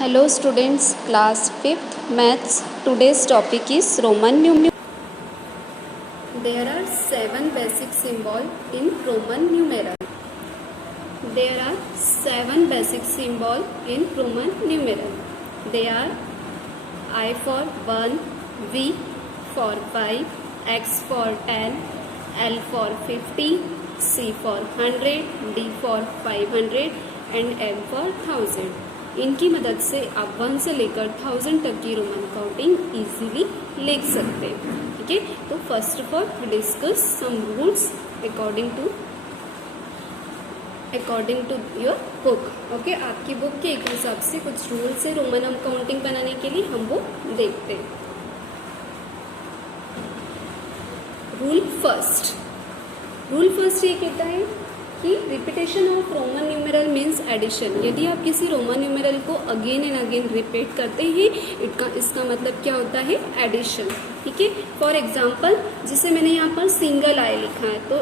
Hello students, class 5th maths. Today's topic is Roman numeral. There are 7 basic symbols in Roman numeral. There are 7 basic symbols in Roman numeral. They are I for 1, V for 5, X for 10, L for 50, C for 100, D for 500 and M for 1000. इनकी मदद से आप 1 से लेकर 1000 तक की Roman counting easily लिख सकते हैं. ठीक है, तो first of all we discuss some rules according to your book. Okay, आपकी बुक के एक हिसाब से कुछ रूल्स है रोमन काउंटिंग बनाने के लिए, हम वो देखते हैं. रूल फर्स्ट ये कहता है कि repetition of Roman numeral means addition. यदि आप किसी रोमन न्यूमेरल को अगेन एंड अगेन रिपीट करते हैं, इसका मतलब क्या होता है, एडिशन. ठीक है, फॉर एग्जाम्पल जैसे मैंने यहाँ पर सिंगल आई लिखा है तो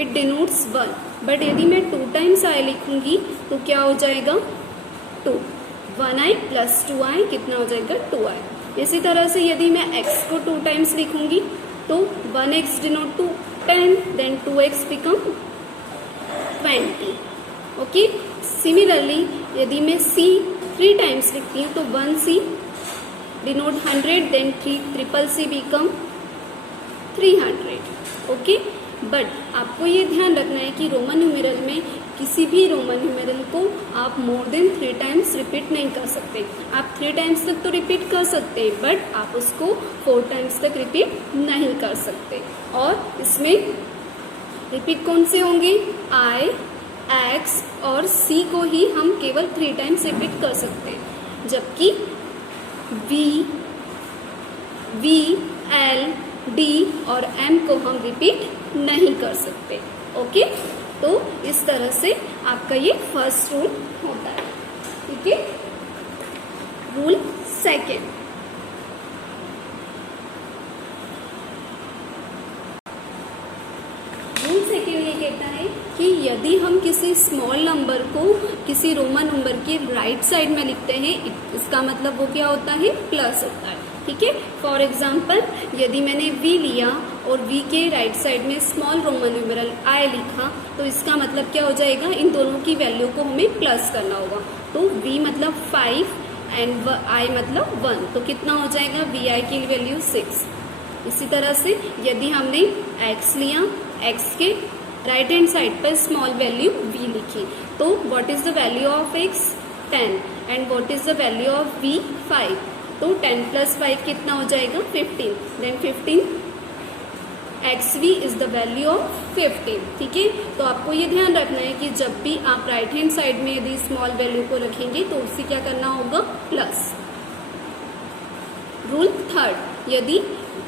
इट डिनोट्स 1, बट यदि मैं 2 टाइम्स आई लिखूंगी तो क्या हो जाएगा 2. 1i प्लस 2i कितना हो जाएगा 2i. इसी तरह से यदि मैं x को 2 टाइम्स लिखूंगी तो 1x denote to 10, then 2x become 20. Okay, similarly यदि मैं C 3 टाइम्स लिखती हूँ तो 1C denote 100, then 3 become 300. Okay, but आपको ये ध्यान रखना है कि रोमन न्यूमेरल में किसी भी रोमन न्यूमेरल को आप मोर देन 3 टाइम्स रिपीट नहीं कर सकते. आप 3 टाइम्स तक तो रिपीट कर सकते हैं, बट आप उसको 4 टाइम्स तक रिपीट नहीं कर सकते. और इसमें रिपीट कौन से होंगे, I, X और C को ही हम केवल 3 टाइम्स रिपीट कर सकते हैं, जबकि V, L, D और M को हम रिपीट नहीं कर सकते. ओके, तो इस तरह से आपका ये फर्स्ट रूल होता है. ठीक है, रूल सेकेंड. रूल सेकेंड ये कहता है कि यदि हम किसी स्मॉल नंबर को किसी रोमन नंबर के राइट साइड में लिखते हैं, इसका मतलब वो क्या होता है, प्लस होता है. ठीक है, फॉर एग्जाम्पल यदि मैंने V लिया और V के राइट साइड में स्मॉल रोमन न्यूमेरल I लिखा तो इसका मतलब क्या हो जाएगा, इन दोनों की वैल्यू को हमें प्लस करना होगा. तो V मतलब 5 एंड I मतलब 1, तो कितना हो जाएगा, VI की वैल्यू 6. इसी तरह से यदि हमने X लिया, X के राइट हैंड साइड पर स्मॉल वैल्यू V लिखी, तो what is the value of X 10 and what is the value of V 5. तो 10 प्लस 5 कितना हो जाएगा 15, then 15 XV is the value of 15. ठीक है, तो आपको ये ध्यान रखना है कि जब भी आप राइट हैंड साइड में यदि स्मॉल वैल्यू को रखेंगे तो उससे क्या करना होगा, प्लस. Rule third. यदि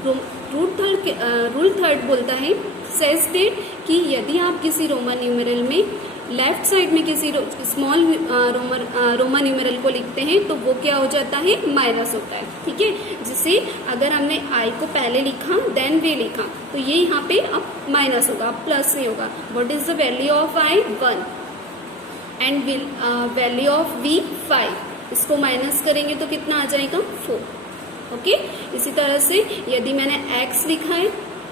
रूल थर्ड बोलता है, सेज दैट कि यदि आप किसी रोमन न्यूमेरल में लेफ्ट साइड में किसी स्मॉल रोमन न्यूमेरल को लिखते हैं तो वो क्या हो जाता है, माइनस होता है. ठीक है, जैसे अगर हमने I को पहले लिखा देन V लिखा तो ये यहाँ पे अब माइनस होगा, अब प्लस नहीं होगा. What is the value of I 1 and value of V 5. इसको माइनस करेंगे तो कितना आ जाएगा 4. ओके, इसी तरह से यदि मैंने X लिखा है,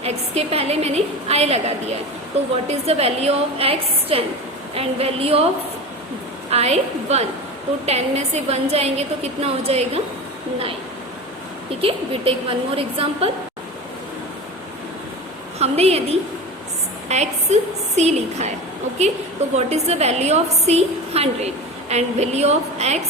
X के पहले मैंने I लगा दिया है, तो what is the value of X 10 and value of I 1. तो 10 में से 1 जाएंगे तो कितना हो जाएगा 9. ठीक है, we take one more example. हमने यदि X C लिखा है, ओके, तो what is the value of C 100 and value of X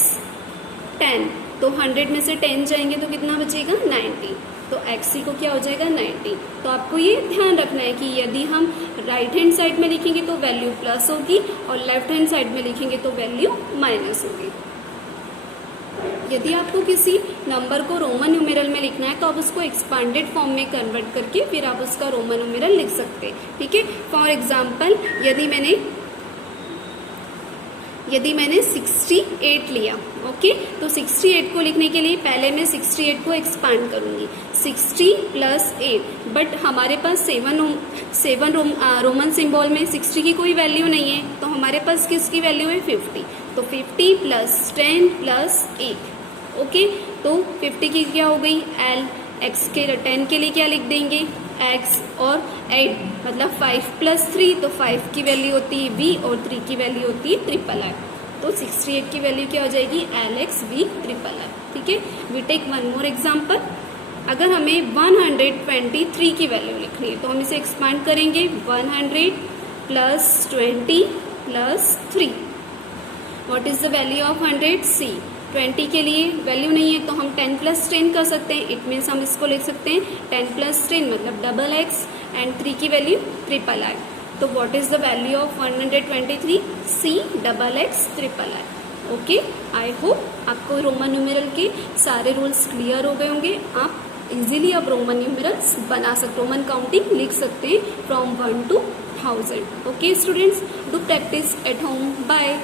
10. तो 100 में से 10 जाएंगे तो कितना बचेगा 90. तो XC को क्या हो जाएगा 90. तो आपको ये ध्यान रखना है कि यदि हम राइट हैंड साइड में लिखेंगे तो वैल्यू प्लस होगी और लेफ्ट हैंड साइड में लिखेंगे तो वैल्यू माइनस होगी. यदि आपको किसी नंबर को रोमन न्यूमेरल में लिखना है तो आप उसको एक्सपांडेड फॉर्म में कन्वर्ट करके फिर आप उसका रोमन न्यूमेरल लिख सकते हैं. ठीक है, फॉर एग्जाम्पल यदि मैंने 68 लिया, ओके, तो 68 को लिखने के लिए पहले मैं 68 को एक्सपांड करूंगी, 60 प्लस 8, बट हमारे पास 7 रोमन सिंबल में 60 की कोई वैल्यू नहीं है, तो हमारे पास किसकी वैल्यू है 50. तो 50 प्लस 10 प्लस 8। ओके, तो 50 की क्या हो गई एल, एक्स के 10 के लिए क्या लिख देंगे एक्स, और 8 मतलब 5 प्लस 3, तो 5 की वैल्यू होती है v और 3 की वैल्यू होती है ट्रिपल आई। तो 68 की वैल्यू क्या हो जाएगी L X V triple I. ठीक है, we take one more example. अगर हमें 123 की वैल्यू लिखनी है तो हम इसे एक्सपांड करेंगे 100 plus 20 plus 3। What is the value of 100? सी 20 के लिए वैल्यू नहीं है तो हम 10 प्लस 10 कर सकते हैं। इट मीन्स हम इसको लिख सकते हैं 10 प्लस 10 मतलब डबल एक्स एंड 3 की वैल्यू ट्रिपल आई। तो what is the value of 123? C double X triple I. Okay, I hope आपको रोमन न्यूमेरल के सारे रूल्स क्लियर हो गए होंगे। आप इजीली अब रोमन न्यूमेरल्स बना सकते, रोमन काउंटिंग लिख सकते हैं from 1 to 1000। Okay students, do practice at home. Bye.